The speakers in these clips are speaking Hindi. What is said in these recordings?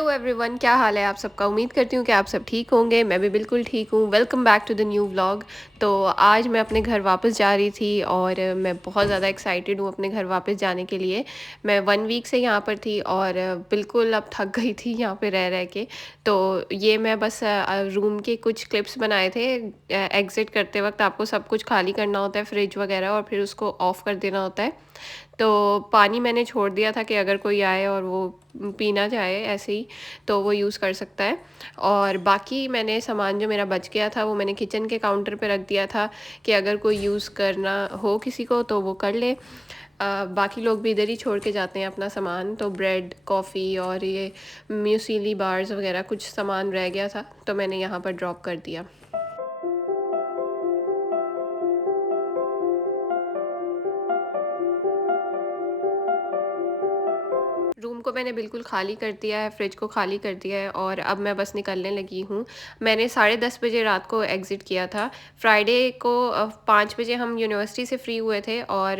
हेलो एवरीवन, क्या हाल है आप सबका। उम्मीद करती हूँ कि आप सब ठीक होंगे। मैं भी बिल्कुल ठीक हूँ। Welcome back to the new vlog. तो आज मैं अपने घर वापस जा रही थी और मैं बहुत ज़्यादा एक्साइटेड हूँ अपने घर वापस जाने के लिए। मैं 1 वीक से यहाँ पर थी और बिल्कुल अब थक गई थी यहाँ पे रह रह के। तो ये मैं बस रूम के कुछ क्लिप्स बनाए थे। एग्ज़िट करते वक्त आपको सब कुछ खाली करना होता है, फ्रिज वगैरह, और फिर उसको ऑफ़ कर देना होता है। तो पानी मैंने छोड़ दिया था कि अगर कोई आए और वो पी ना जाए ऐसे ही, तो वो यूज़ कर सकता है। और बाकी मैंने सामान जो मेरा बच गया था वो मैंने किचन के काउंटर पे रख दिया था कि अगर कोई यूज़ करना हो किसी को तो वो कर ले। बाकी लोग भी इधर ही छोड़ के जाते हैं अपना सामान। तो ब्रेड, कॉफ़ी और ये म्यूसिली बार्स वगैरह कुछ सामान रह गया था तो मैंने यहाँ पर ड्रॉप कर दिया। रूम को मैंने बिल्कुल खाली कर दिया है, फ्रिज को खाली कर दिया है और अब मैं बस निकलने लगी हूँ। मैंने 10:30 बजे रात को एग्ज़िट किया था। फ्राइडे को 5 बजे हम यूनिवर्सिटी से फ्री हुए थे और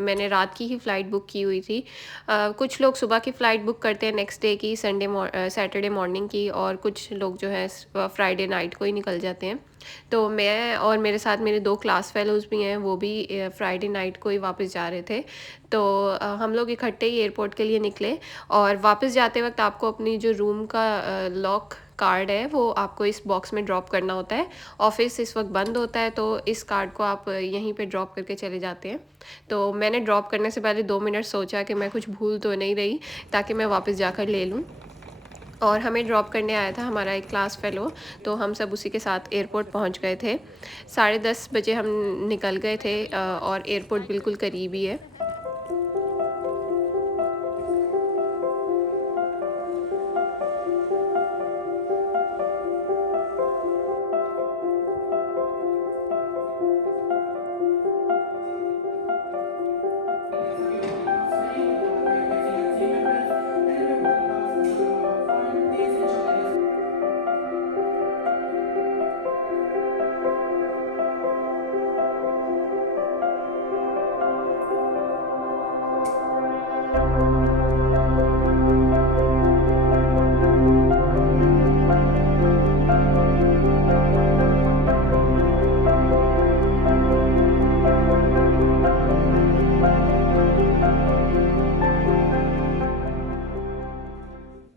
मैंने रात की ही फ़्लाइट बुक की हुई थी। कुछ लोग सुबह की फ़्लाइट बुक करते हैं नेक्स्ट डे की, सैटरडे मॉर्निंग की, और कुछ लोग जो है फ्राइडे नाइट को ही निकल जाते हैं। तो मैं और मेरे साथ मेरे 2 क्लास फ़ेलोज़ भी हैं, वो भी फ्राइडे नाइट को ही वापस जा रहे थे। तो हम लोग इकट्ठे ही एयरपोर्ट के लिए निकले और वापस जाते वक्त आपको अपनी जो रूम का लॉक कार्ड है वो आपको इस बॉक्स में ड्रॉप करना होता है। ऑफिस इस वक्त बंद होता है तो इस कार्ड को आप यहीं पे ड्रॉप करके चले जाते हैं। तो मैंने ड्रॉप करने से पहले 2 मिनट सोचा कि मैं कुछ भूल तो नहीं रही, ताकि मैं वापस जाकर ले लूँ। और हमें ड्रॉप करने आया था हमारा एक क्लास फेलो, तो हम सब उसी के साथ एयरपोर्ट पहुंच गए थे। 10:30 बजे हम निकल गए थे और एयरपोर्ट बिल्कुल करीब ही है।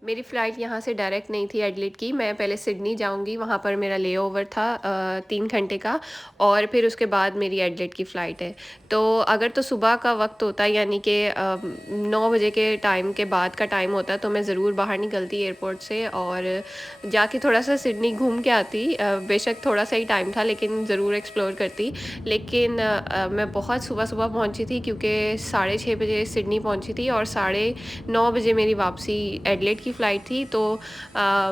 मेरी फ़्लाइट यहाँ से डायरेक्ट नहीं थी एडिलेड की। मैं पहले सिडनी जाऊँगी, वहाँ पर मेरा लेओवर था 3 घंटे का, और फिर उसके बाद मेरी एडिलेड की फ़्लाइट है। तो अगर तो सुबह का वक्त होता, यानी कि 9 बजे के टाइम के बाद का टाइम होता, तो मैं ज़रूर बाहर निकलती एयरपोर्ट से और जाके थोड़ा सा सिडनी घूम के आती। बेशक थोड़ा सा ही टाइम था लेकिन ज़रूर एक्सप्लोर करती। लेकिन मैं बहुत सुबह पहुँची थी, क्योंकि 6:30 बजे सिडनी पहुँची थी और 9:30 बजे मेरी वापसी एडिलेड की फ़्लाइट थी। तो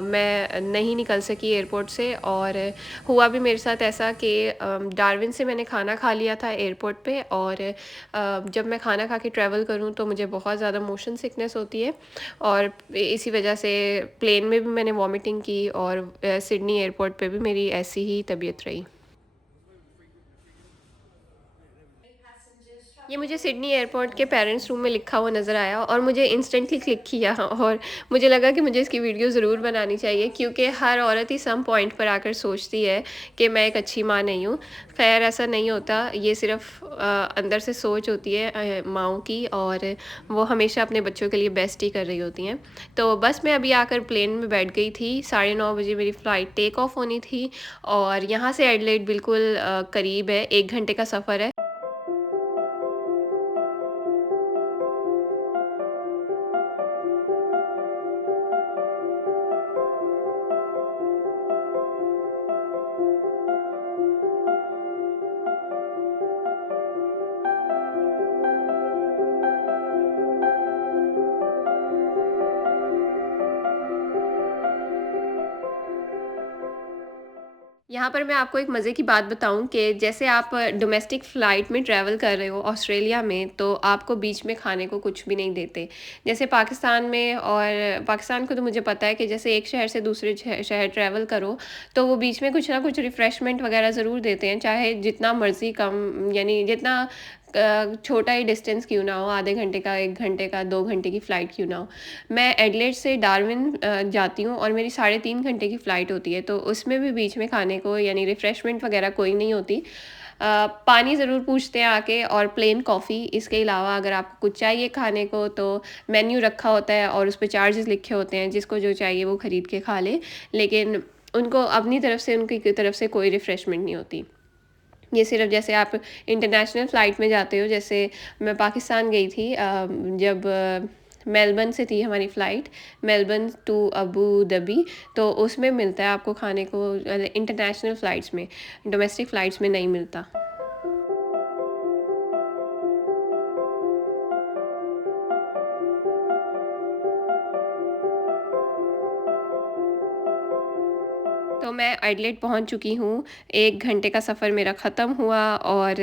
मैं नहीं निकल सकी एयरपोर्ट से। और हुआ भी मेरे साथ ऐसा कि डार्विन से मैंने खाना खा लिया था एयरपोर्ट पे, और जब मैं खाना खा के ट्रैवल करूँ तो मुझे बहुत ज़्यादा मोशन सिकनेस होती है, और इसी वजह से प्लेन में भी मैंने वॉमिटिंग की और सिडनी एयरपोर्ट पे भी मेरी ऐसी ही तबीयत रही। ये मुझे सिडनी एयरपोर्ट के पेरेंट्स रूम में लिखा हुआ नज़र आया और मुझे इंस्टेंटली क्लिक किया, और मुझे लगा कि मुझे इसकी वीडियो ज़रूर बनानी चाहिए, क्योंकि हर औरत ही सम पॉइंट पर आकर सोचती है कि मैं एक अच्छी माँ नहीं हूँ। खैर, ऐसा नहीं होता, ये सिर्फ अंदर से सोच होती है माँओं की, और वो हमेशा अपने बच्चों के लिए बेस्ट ही कर रही होती हैं। तो बस मैं अभी आकर प्लेन में बैठ गई थी। 9:30 बजे मेरी फ़्लाइट टेक ऑफ होनी थी, और यहाँ से एडिलेड बिल्कुल करीब है, 1 घंटे का सफ़र है। यहाँ पर मैं आपको एक मज़े की बात बताऊँ कि जैसे आप डोमेस्टिक फ़्लाइट में ट्रैवल कर रहे हो ऑस्ट्रेलिया में, तो आपको बीच में खाने को कुछ भी नहीं देते। जैसे पाकिस्तान में, और पाकिस्तान को तो मुझे पता है कि जैसे एक शहर से दूसरे शहर ट्रैवल करो, तो वो बीच में कुछ ना कुछ रिफ़्रेशमेंट वग़ैरह ज़रूर देते हैं, चाहे जितना मर्ज़ी कम, यानी जितना छोटा ही डिस्टेंस क्यों ना हो, आधे घंटे का, 1 घंटे का, 2 घंटे की फ़्लाइट क्यों ना हो। मैं एडिलेड से डार्विन जाती हूँ और मेरी साढ़े 3 घंटे की फ़्लाइट होती है, तो उसमें भी बीच में खाने को यानी रिफ़्रेशमेंट वग़ैरह कोई नहीं होती। पानी ज़रूर पूछते हैं आके और प्लेन कॉफ़ी। इसके अलावा अगर आपको कुछ चाहिए खाने को तो मेन्यू रखा होता है और उसपे चार्जेस लिखे होते हैं, जिसको जो चाहिए वो खरीद के खा ले। लेकिन उनको अपनी तरफ से, उनकी तरफ से कोई रिफ़्रेशमेंट नहीं होती। ये सिर्फ़ जैसे आप इंटरनेशनल फ़्लाइट में जाते हो, जैसे मैं पाकिस्तान गई थी जब मेलबर्न से थी हमारी flight, Melbourne to Abu Dhabi, तो उसमें मिलता है आपको खाने को इंटरनेशनल फ़्लाइट्स में, डोमेस्टिक फ़्लाइट्स में नहीं मिलता। तो मैं एडिलेड पहुंच चुकी हूँ। 1 घंटे का सफ़र मेरा ख़त्म हुआ और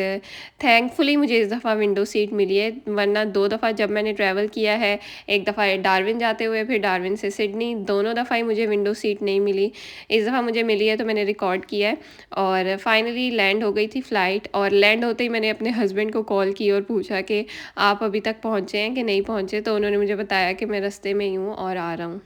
थैंकफुली मुझे इस दफ़ा विंडो सीट मिली है, वरना 2 दफ़ा जब मैंने ट्रैवल किया है, एक दफ़ा डार्विन जाते हुए, फिर डार्विन से सिडनी, दोनों दफ़ा ही मुझे विंडो सीट नहीं मिली। इस दफ़ा मुझे मिली है तो मैंने रिकॉर्ड किया है और फाइनली लैंड हो गई थी फ़्लाइट और लैंड होते ही मैंने अपने हस्बैंड को कॉल की और पूछा कि आप अभी तक पहुँचे हैं कि नहीं पहुँचे? तो उन्होंने मुझे बताया कि मैं रास्ते में ही हूँ और आ रहा हूँ।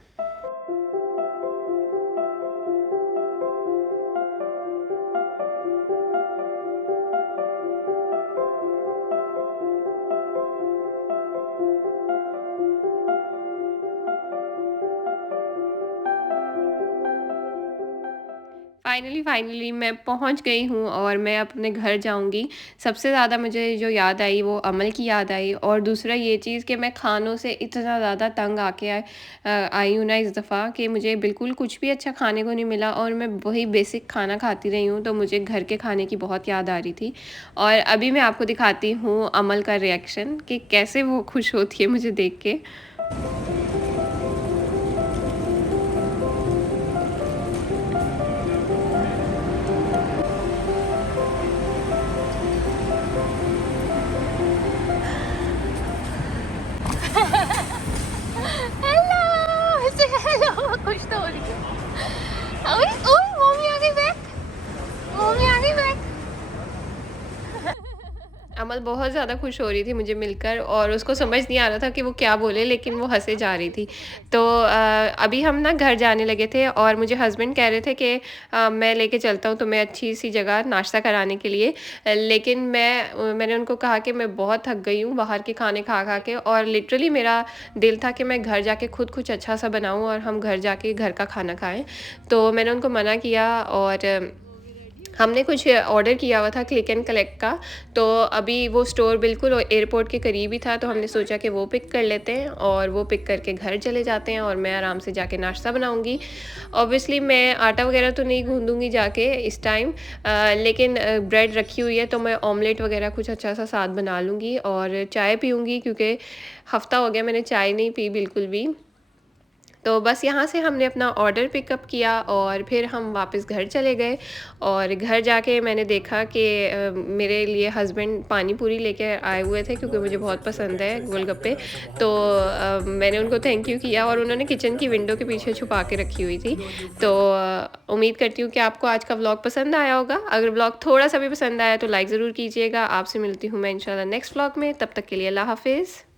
फाइनली मैं पहुंच गई हूँ और मैं अपने घर जाऊँगी। सबसे ज़्यादा मुझे जो याद आई वो अमल की याद आई और दूसरा ये चीज़ कि मैं खानों से इतना ज़्यादा तंग आई हूँ ना इस दफ़ा कि मुझे बिल्कुल कुछ भी अच्छा खाने को नहीं मिला और मैं वही बेसिक खाना खाती रही हूँ, तो मुझे घर के खाने की बहुत याद आ रही थी। और अभी मैं आपको दिखाती हूँ अमल का रिएक्शन कि कैसे वो खुश होती है मुझे देख के। हेलो ऐसे हेलो कुछ तो हो रही है। ओए ओए मम्मी आ गई बैक, मम्मी आ गई बैक। अमल बहुत ज़्यादा खुश हो रही थी मुझे मिलकर और उसको समझ नहीं आ रहा था कि वो क्या बोले, लेकिन वो हँसे जा रही थी। तो अभी हम ना घर जाने लगे थे और मुझे हस्बैंड कह रहे थे कि मैं लेके चलता हूँ तुम्हें अच्छी-सी जगह नाश्ता कराने के लिए। लेकिन मैंने उनको कहा कि मैं बहुत थक गई हूँ बाहर के खाने खा-खा के और लिटरली मेरा दिल था कि मैं घर जाके खुद कुछ अच्छा-सा बनाऊँ और हम घर जाके घर का खाना खाएँ। तो मैंने उनको मना किया और हमने कुछ ऑर्डर किया हुआ था क्लिक एंड कलेक्ट का, तो अभी वो स्टोर बिल्कुल एयरपोर्ट के करीब ही था, तो हमने सोचा कि वो पिक कर लेते हैं और वो पिक करके घर चले जाते हैं और मैं आराम से जाके नाश्ता बनाऊँगी। ऑब्वियसली मैं आटा वगैरह तो नहीं गूँधूँगी जाके इस टाइम, लेकिन ब्रेड रखी हुई है तो मैं ऑमलेट वगैरह कुछ अच्छा-सा साथ बना लूँगी और चाय पीऊँगी क्योंकि हफ़्ता हो गया मैंने चाय नहीं पी बिल्कुल भी। तो बस यहाँ से हमने अपना ऑर्डर पिकअप किया और फिर हम वापस घर चले गए और घर जाके मैंने देखा कि मेरे लिए हस्बैंड पानी पूरी लेके आए हुए थे क्योंकि मुझे बहुत पसंद है गोलगप्पे। तो मैंने उनको थैंक यू किया और उन्होंने किचन की विंडो के पीछे छुपा के रखी हुई थी। तो उम्मीद करती हूँ कि आपको आज का व्लॉग पसंद आया होगा। अगर व्लॉग थोड़ा सा भी पसंद आया तो लाइक ज़रूर कीजिएगा। आपसे मिलती हूँ मैं इंशाल्लाह नेक्स्ट व्लॉग में, तब तक के लिए अल्लाह हाफिज़।